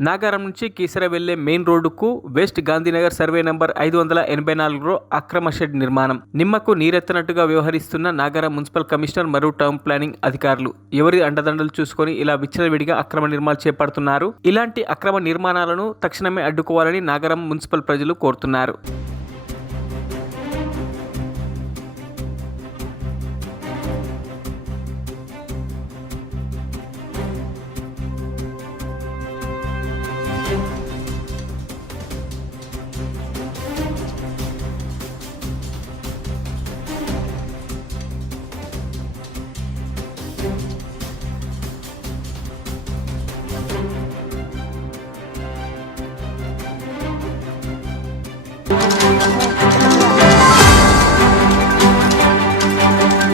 నాగారం నుంచి కీసర వెళ్లే మెయిన్ రోడ్డుకు వెస్ట్ గాంధీనగర్ సర్వే నంబర్ 584లో అక్రమ షెడ్ నిర్మాణం. నిమ్మకు నీరెత్తనట్టుగా వ్యవహరిస్తున్న నాగారం మున్సిపల్ కమిషనర్ మరియు టౌన్ ప్లానింగ్ అధికారులు ఎవరి అండదండలు చూసుకొని ఇలా విచ్చలవిడిగా అక్రమ నిర్మాణాలు చేపడుతున్నారు. ఇలాంటి అక్రమ నిర్మాణాలను తక్షణమే అడ్డుకోవాలని నాగారం మున్సిపల్ ప్రజలు కోరుతున్నారు.